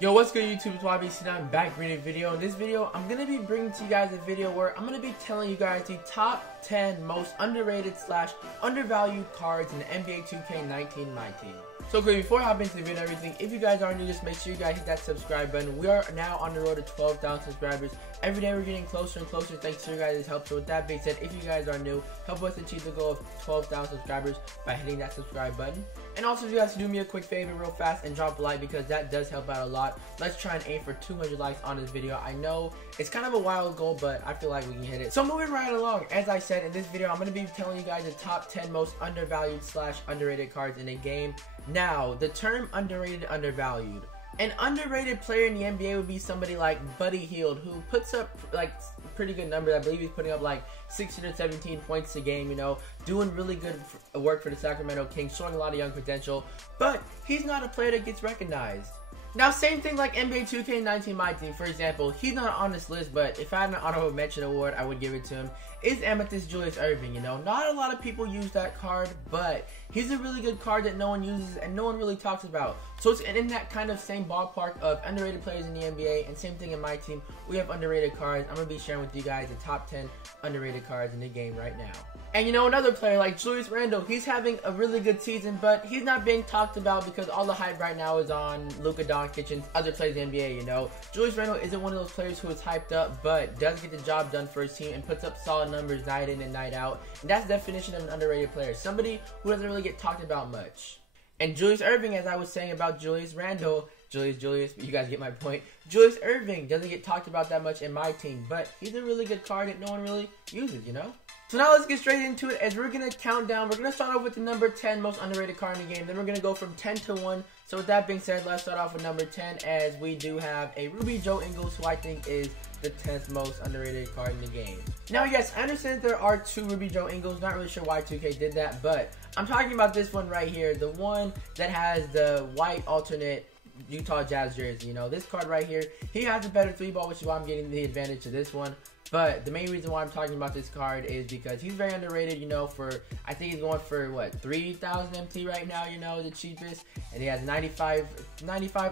Yo, what's good YouTube? It's YBC and I'm back bringing a video. In this video, I'm going to be bringing to you guys a video where I'm going to be telling you guys the top 10 most underrated / undervalued cards in the NBA 2K19 Myteam. So quick, before I hop into the video and everything, if you guys are new, just make sure you guys hit that subscribe button. We are now on the road to 12,000 subscribers. Every day we're getting closer and closer thanks to your guys' help. So with that being said, if you guys are new, help us achieve the goal of 12,000 subscribers by hitting that subscribe button. And also, if you guys do me a quick favor real fast and drop a like, because that does help out a lot. Let's try and aim for 200 likes on this video. I know it's kind of a wild goal, but I feel like we can hit it. So moving right along, as I said in this video, I'm going to be telling you guys the top 10 most undervalued / underrated cards in a game. Now, the term underrated, undervalued. An underrated player in the NBA would be somebody like Buddy Hield, who puts up like pretty good numbers. I believe he's putting up like 16 or 17 points a game, you know, doing really good work for the Sacramento Kings, showing a lot of young potential, but he's not a player that gets recognized. Now, same thing like NBA 2K19 Myteam, for example. He's not on this list, but if I had an honorable mention award, I would give it to him. Is Amethyst Tracy Mcgrady, you know. Not a lot of people use that card, but he's a really good card that no one uses and no one really talks about. So it's in that kind of same ballpark of underrated players in the NBA, and same thing in my team. We have underrated cards. I'm going to be sharing with you guys the top 10 underrated cards in the game right now. And you know, another player like Julius Randle, he's having a really good season, but he's not being talked about because all the hype right now is on Luka Doncic and other players in the NBA, you know. Julius Randle isn't one of those players who is hyped up, but does get the job done for his team and puts up solid numbers night in and night out. And that's the definition of an underrated player. Somebody who doesn't really get talked about much. And Julius Erving, as I was saying about Julius Randle, Julius, you guys get my point. Julius Erving doesn't get talked about that much in my team, but he's a really good card that no one really uses, you know? So now let's get straight into it as we're going to count down. We're going to start off with the number 10 most underrated card in the game. Then we're going to go from 10 to 1. So with that being said, let's start off with number 10 as we do have a Ruby Joe Ingles, who I think is the 10th most underrated card in the game. Now, yes, I understand there are 2 Ruby Joe Ingles. Not really sure why 2K did that, but I'm talking about this one right here. The one that has the white alternate Utah Jazz jersey. You know, this card right here, he has a better 3-ball, which is why I'm getting the advantage to this one. But the main reason why I'm talking about this card is because he's very underrated, you know, for, I think he's going for, what, 3,000 MT right now, you know, the cheapest. And he has 95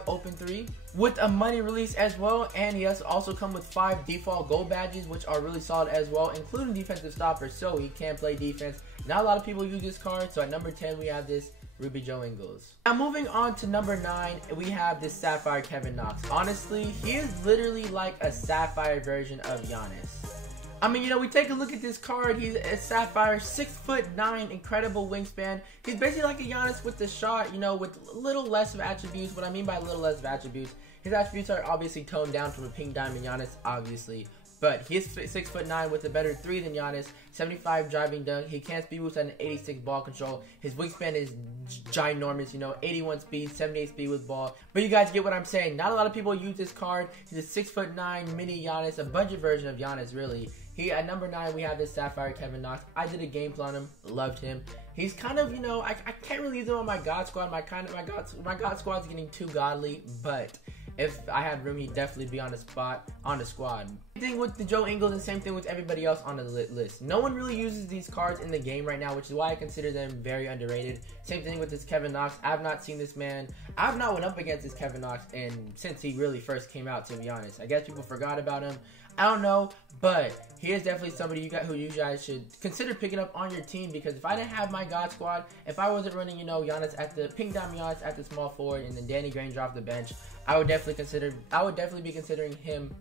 open 3 with a money release as well. And he has also come with 5 default gold badges, which are really solid as well, including defensive stopper, so he can play defense. Not a lot of people use this card, so at number 10 we have this Ruby Joe Ingles. Now moving on to number 9, we have this Sapphire Kevin Knox. Honestly, he is literally like a Sapphire version of Giannis. I mean, you know, we take a look at this card. He's a Sapphire, 6'9", incredible wingspan. He's basically like a Giannis with the shot, you know, with a little less of attributes. What I mean by a little less of attributes, his attributes are obviously toned down from a pink diamond Giannis, obviously. But he is 6'9" with a better 3 than Giannis, 75 driving dunk. He can speed boost at an 86 ball control. His wingspan is ginormous, you know, 81 speed, 78 speed with ball. But you guys get what I'm saying. Not a lot of people use this card. He's a 6'9" mini Giannis, a budget version of Giannis, really. At number 9, we have this Sapphire Kevin Knox. I did a gameplay on him, loved him. He's kind of, you know, I can't really use him on my God Squad. My God Squad's getting too godly, but if I had room, he'd definitely be on the squad. Same thing with the Joe Ingles and same thing with everybody else on the list. No one really uses these cards in the game right now, which is why I consider them very underrated. Same thing with this Kevin Knox. I've not seen this man. I've not went up against this Kevin Knox since he really first came out, to be honest. I guess people forgot about him. I don't know, but he is definitely somebody who you guys should consider picking up on your team, because if I didn't have my God Squad, if I wasn't running, you know, Giannis at the pink diamond Giannis at the small forward and then Danny Granger off the bench, I would definitely be considering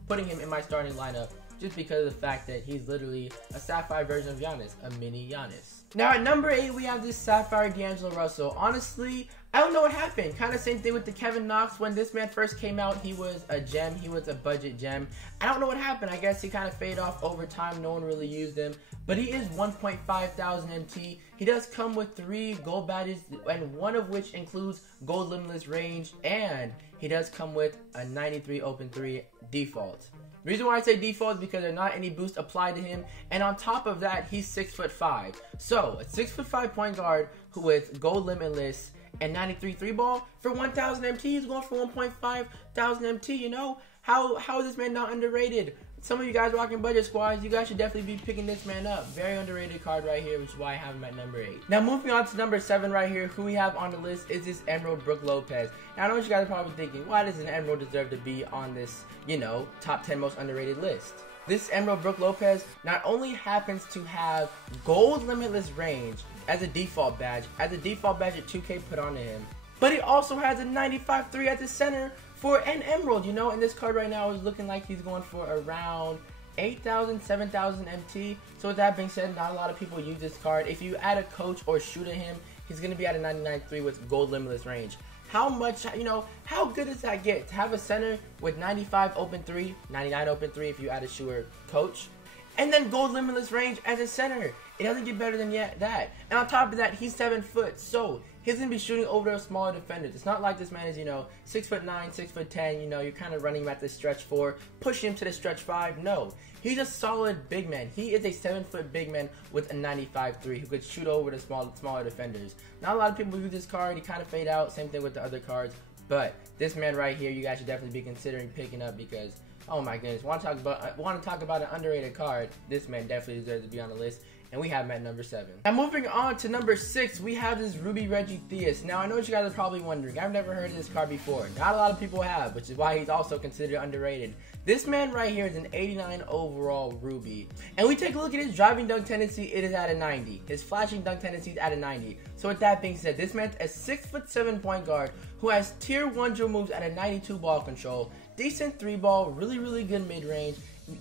putting him in my starting lineup, just because of the fact that he's literally a Sapphire version of Giannis, a mini Giannis. Now at number 8, we have this Sapphire D'Angelo Russell. Honestly, I don't know what happened. Kind of same thing with the Kevin Knox. When this man first came out, he was a gem. He was a budget gem. I don't know what happened. I guess he kind of faded off over time. No one really used him. But he is 1,500 MT. He does come with 3 gold badges, and one of which includes gold limitless range. And he does come with a 93 open 3 default. The reason why I say default is because there's not any boost applied to him, and on top of that, he's 6'5". So, a 6'5" point guard with gold limitless and 93 3 ball. For 1,000 MT, he's going for 1.5 thousand MT. You know, how is this man not underrated? Some of you guys rocking budget squads, you guys should definitely be picking this man up. Very underrated card right here, which is why I have him at number 8. Now moving on to number 7 right here, who we have on the list is this Emerald Brook Lopez. Now I know what you guys are probably thinking, why does an Emerald deserve to be on this, you know, top 10 most underrated list? This Emerald Brook Lopez not only happens to have gold limitless range as a default badge that 2K put onto him, but he also has a 95-3 at the center for an Emerald, you know, and this card right now is looking like he's going for around 8,000, 7,000 MT. So with that being said, not a lot of people use this card. If you add a coach or shoot at him, he's going to be at a 99-3 with gold limitless range. How much, you know, how good does that get? To have a center with 95 open 3, 99 open 3 if you add a shooter coach, and then gold limitless range as a center. It doesn't get better than that. And on top of that, he's 7 foot, so he's going to be shooting over those smaller defenders. It's not like this man is, you know, 6'9", 6'10", you know, you're kind of running him at the stretch 4, pushing him to the stretch 5. No, he's a solid big man. He is a 7-foot big man with a 95-3 who could shoot over the smaller defenders. Not a lot of people use this card. He kind of fade out. Same thing with the other cards. But this man right here, you guys should definitely be considering picking up because, oh my goodness, want to talk about an underrated card? This man definitely deserves to be on the list. And we have him at number 7. Now moving on to number 6, we have this Ruby Reggie Theus. Now I know what you guys are probably wondering. I've never heard of this card before. Not a lot of people have, which is why he's also considered underrated. This man right here is an 89 overall Ruby. And we take a look at his driving dunk tendency, it is at a 90. His flashing dunk tendency is at a 90. So with that being said, this man's a 6'7" point guard who has tier 1 drill moves at a 92 ball control, decent 3 ball, really good mid range.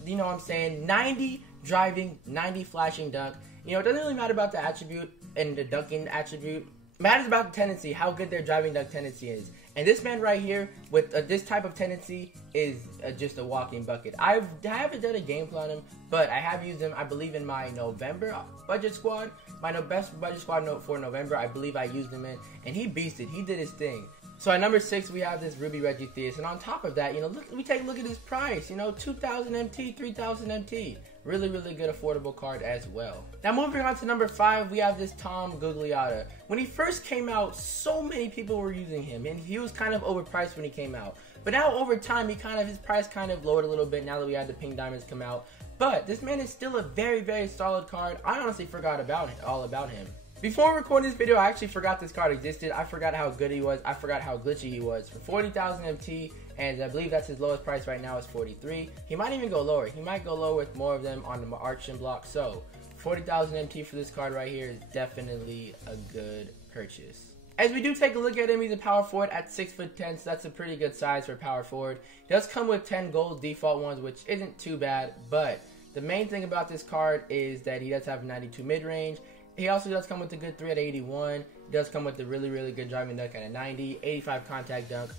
You know what I'm saying? 90 driving, 90 flashing dunk. You know, it doesn't really matter about the attribute and the dunking attribute. It matters about the tendency, how good their driving dunk tendency is. And this man right here with this type of tendency is just a walking bucket. I haven't done a gameplay on him, but I have used him, I believe, in my November budget squad. My best budget squad note for November, I believe I used him in, and he beasted. He did his thing. So at number 6, we have this Ruby Reggie Theus, and on top of that, you know, we take a look at his price. You know, 2,000 MT, 3,000 MT. Really good affordable card as well. Now moving on to number 5, we have this Tom Gugliotta. When he first came out, so many people were using him, and he was kind of overpriced when he came out. But now over time, his price kind of lowered a little bit now that we had the Pink Diamonds come out. But this man is still a very solid card. I honestly forgot all about him. Before recording this video, I actually forgot this card existed. I forgot how good he was. I forgot how glitchy he was. For 40,000 MT, and I believe that's his lowest price right now is 43. He might even go lower. He might go lower with more of them on the auction block. So 40,000 MT for this card right here is definitely a good purchase. As we do take a look at him, he's a power forward at 6'10", so that's a pretty good size for power forward. He does come with 10 gold default ones, which isn't too bad, but the main thing about this card is that he does have 92 mid-range. He also does come with a good 3 at 81. He does come with a really good driving dunk at a 90, 85 contact dunk.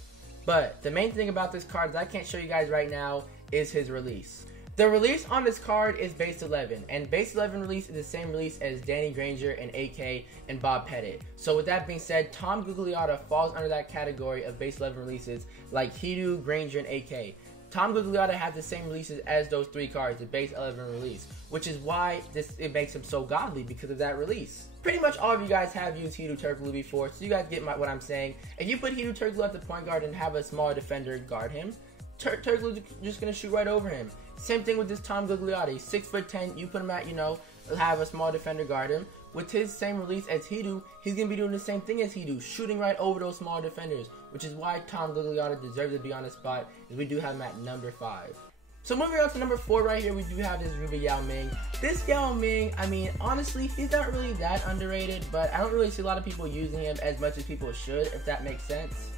But the main thing about this card that I can't show you guys right now is his release. The release on this card is base 11, and base 11 release is the same release as Danny Granger and AK and Bob Pettit. So with that being said, Tom Gugliotta falls under that category of base 11 releases like Hidu, Granger, and AK. Tom Gugliotta has the same releases as those 3 cards, the base 11 release, which is why it makes him so godly because of that release. Pretty much all of you guys have used Hidu Turkoglu before, so you guys get what I'm saying. If you put Hidu Turkoglu at the point guard and have a smaller defender guard him, Turkoglu's just going to shoot right over him. Same thing with this Tom Gugliotta. He's 6'10", you put him at, you know, have a small defender guard him. With his same release as Hidu, he's going to be doing the same thing as Hidu, shooting right over those small defenders, which is why Tom Gugliotta deserves to be on the spot, as we do have him at number 5. So moving on to number 4 right here, we do have this Ruby Yao Ming. This Yao Ming, I mean, honestly, he's not really that underrated, but I don't really see a lot of people using him as much as people should, if that makes sense.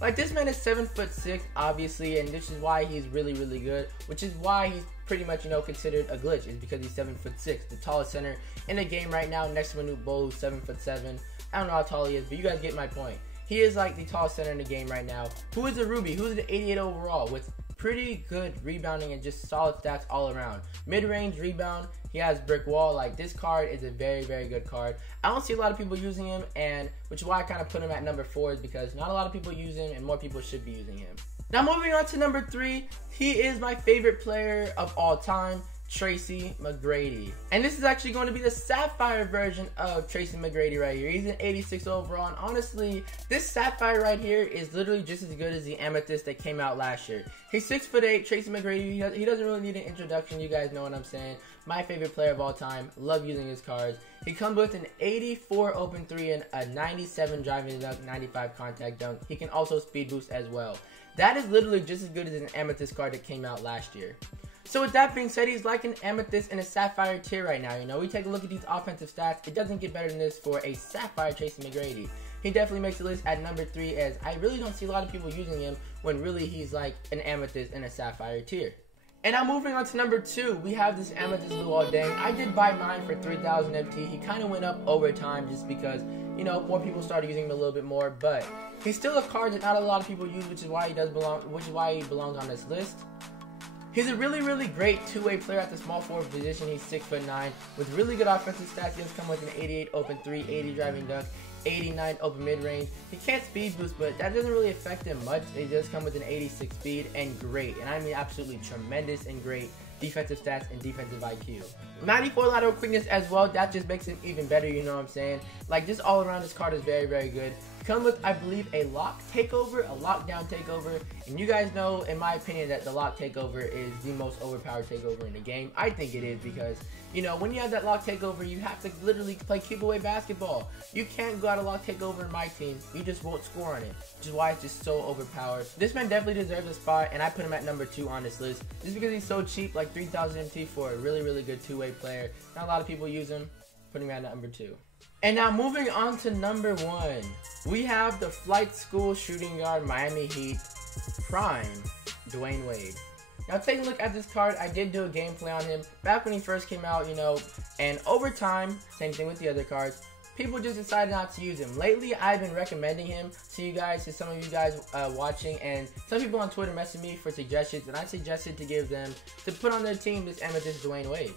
Like, this man is 7'6", obviously, and this is why he's really good, which is why he's pretty much, you know, considered a glitch, is because he's 7'6", the tallest center in the game right now, next to Manute Bol, who's 7'7". I don't know how tall he is, but you guys get my point. He is like the tallest center in the game right now. Who is a Ruby? Who's an 88 overall with pretty good rebounding and just solid stats all around. Mid-range rebound, he has brick wall. Like, this card is a very good card. I don't see a lot of people using him, and which is why I kind of put him at number 4, is because not a lot of people use him and more people should be using him. Now moving on to number 3, he is my favorite player of all time. Tracy Mcgrady. And this is actually going to be the Sapphire version of Tracy Mcgrady right here. He's an 86 overall, and honestly, this Sapphire right here is literally just as good as the Amethyst that came out last year. He's 6'8", Tracy Mcgrady. He doesn't really need an introduction. You guys know what I'm saying. My favorite player of all time. Love using his cards. He comes with an 84 open 3 and a 97 driving dunk, 95 contact dunk. He can also speed boost as well. That is literally just as good as an Amethyst card that came out last year. So with that being said, he's like an Amethyst and a Sapphire tier right now. You know, we take a look at these offensive stats. It doesn't get better than this for a Sapphire Tracy Mcgrady. He definitely makes the list at number 3, as I really don't see a lot of people using him when really he's like an Amethyst and a Sapphire tier. And now moving on to number 2, we have this Amethyst Luol Deng. I did buy mine for 3,000 MT. He kind of went up over time just because, you know, more people started using him a little bit more. But he's still a card that not a lot of people use, which is why he belongs on this list. He's a really, really great two-way player at the small forward position. He's 6'9", with really good offensive stats. He does come with an 88 open 3, 80 driving dunk, 89 open mid-range. He can't speed boost, but that doesn't really affect him much. He does come with an 86 speed and great, and I mean absolutely tremendous and great defensive stats and defensive IQ. 94 lateral quickness as well. That just makes him even better, you know what I'm saying? Like, just all around, this card is very, very good. Come with, I believe, a lock takeover, a lockdown takeover, and you guys know, in my opinion, that the lock takeover is the most overpowered takeover in the game. I think it is because, you know, when you have that lock takeover, you have to literally play keep away basketball. You can't go out a lock takeover in my team. You just won't score on it, which is why it's just so overpowered. This man definitely deserves a spot, and I put him at number 2 on this list just because he's so cheap, like 3,000 MT for a really, really good two-way player. Not a lot of people use him. Putting him at number 2. And now moving on to number 1, we have the Flight School shooting guard Miami Heat Prime, Dwayne Wade. Now take a look at this card. I did do a gameplay on him back when he first came out, you know, and over time, same thing with the other cards, people just decided not to use him. Lately, I've been recommending him to you guys, to some of you guys watching, and some people on Twitter messaged me for suggestions, and I suggested to give them, to put on their team, this Amethyst Dwayne Wade.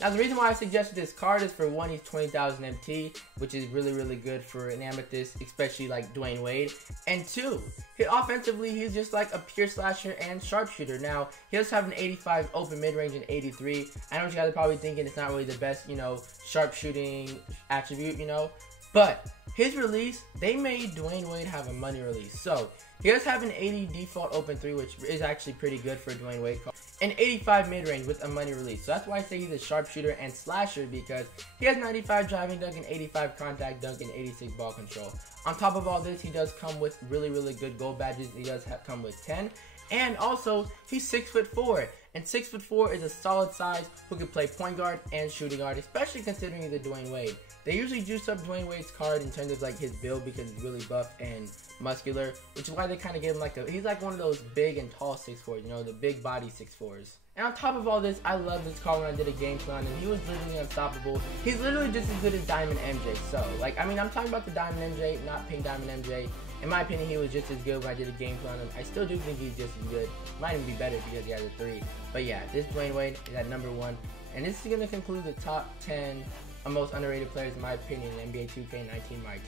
Now, the reason why I suggested this card is, for one, he's 20,000 MT, which is really, really good for an Amethyst, especially like Dwayne Wade. And 2, offensively, he's just like a pure slasher and sharpshooter. Now, he does have an 85 open mid-range and 83. I know what you guys are probably thinking it's not really the best, you know, sharpshooting attribute, you know. But his release, they made Dwayne Wade have a money release. So, he does have an 80 default open 3, which is actually pretty good for a Dwayne Wade card. An 85 mid-range with a money release. So that's why I say he's a sharpshooter and slasher, because he has 95 driving dunk and 85 contact dunk and 86 ball control. On top of all this, he does come with really, really good gold badges. He does come with 10. And also, he's 6'4", and 6'4" is a solid size who can play point guard and shooting guard, especially considering he's a Dwayne Wade. They usually juice up Dwayne Wade's card in terms of like his build because he's really buff and muscular, which is why they kind of give him like he's like one of those big and tall 6'4", you know, the big body 6'4s. And on top of all this, I love this card when I did a gameplay on him. He was literally unstoppable. He's literally just as good as Diamond MJ. So, like, I mean, I'm talking about the Diamond MJ, not Pink Diamond MJ. In my opinion, he was just as good when I did a gameplay on him. I still do think he's just as good. Might even be better because he has a 3. But yeah, this Dwayne Wade is at number 1. And this is going to conclude the top 10 most underrated players in my opinion in NBA 2K19 Myteam.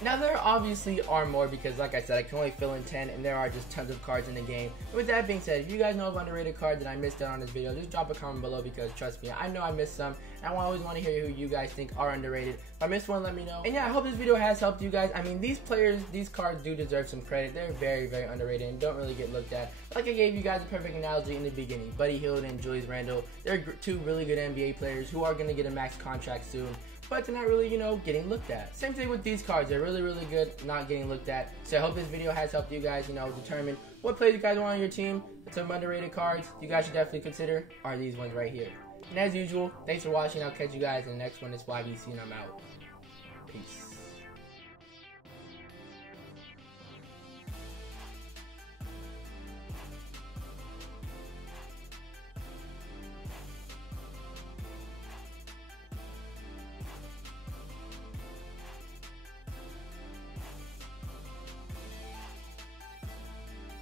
Now there obviously are more because, like I said, I can only fill in 10 and there are just tons of cards in the game. But with that being said, if you guys know of underrated cards that I missed out on this video, just drop a comment below because trust me, I know I missed some and I always want to hear who you guys think are underrated. If I missed one, let me know. And yeah, I hope this video has helped you guys. I mean, these players, these cards do deserve some credit. They're very, very underrated and don't really get looked at. Like I gave you guys a perfect analogy in the beginning. Buddy Hield and Julius Randle, they're 2 really good NBA players who are going to get a max contract soon, but they're not really, you know, getting looked at. Same thing with these cards. They're really, really good, not getting looked at. So I hope this video has helped you guys, you know, determine what players you guys want on your team. Some underrated cards you guys should definitely consider are these ones right here. And as usual, thanks for watching. I'll catch you guys in the next one. It's YBC and I'm out. Peace.